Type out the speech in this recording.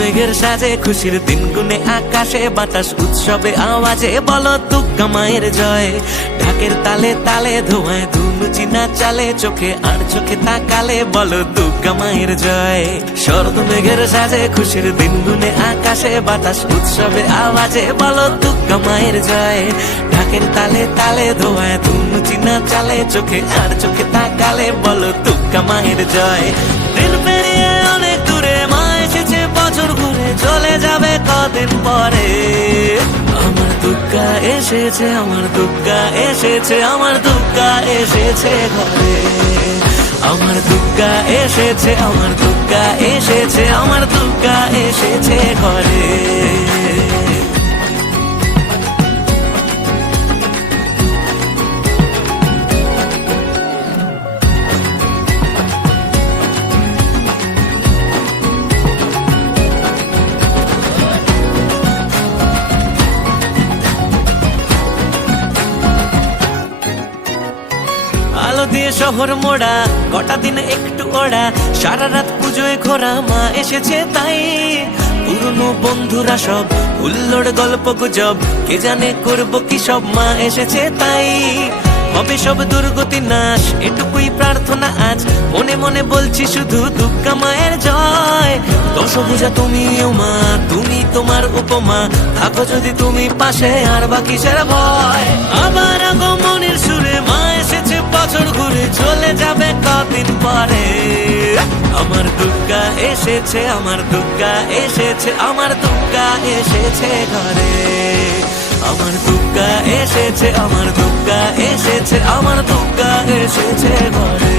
মেঘের সাজে খুশির দিন গুনে আকাশে বাতাস উৎসবে আওয়াজে বলো দুর্গা মায়ের জয়। ঢাকের তালে তালে ধোঁয়ায় ধুনুচি না চালে চোখে আর চোখে তাকালে বলো দুর্গা মায়ের জয়। শরৎ মেঘের সাজে খুশির দিন গুনে আকাশে বাতাস উৎসবে আওয়াজে বলো দুর্গা মায়ের জয়। ঢাকের তালে তালে ধোঁয়ায় ধুনুচি না চালে চোখে আর চোখে তাকালে বলো দুর্গা মায়ের জয়। দিন পেরিয়ে অনেক দূরে মা এসেছে বছর ঘুরে চলে যাবে কদিন পরে। আমার দুর্গা এসেছে, আমার দুর্গা এসেছে, আমার দুর্গা এসেছে ঘরে। আমার দুর্গা এসেছে, আমার দুর্গা এসেছে, আমার দুর্গা এসেছে ঘরে। আলো দিয়ে শহর মোড়া কটা দিন একটু ওড়া সারা রাত পুজোয় ঘোরা মা এসেছে তাই। পুরনো বন্ধুরা সব হুল্লোড় গল্প গুজব কে জানে করবো কি সব মা এসেছে তাই। হবে সব দুর্গতি নাশ এটুকুই প্রার্থনা আজ মনে মনে বলছি শুধু দুর্গা মায়ের জয়। দশভুজা তুমিও মা তুমি তোমার উপমা থাকো যদি তুমি পাশে আর বাকি সেরা ভয়। আবার আগমনের সুরে মা এসেছে বছর ঘুরে চলে যাবে কদিন পরে। আমার দুর্গা এসেছে, আমার দুর্গা এসেছে, আমার দুর্গা এসেছে ঘরে। আমার দুর্গা এসেছে, আমার দুর্গা এসেছে, আমার দুর্গা এসেছে ঘরে।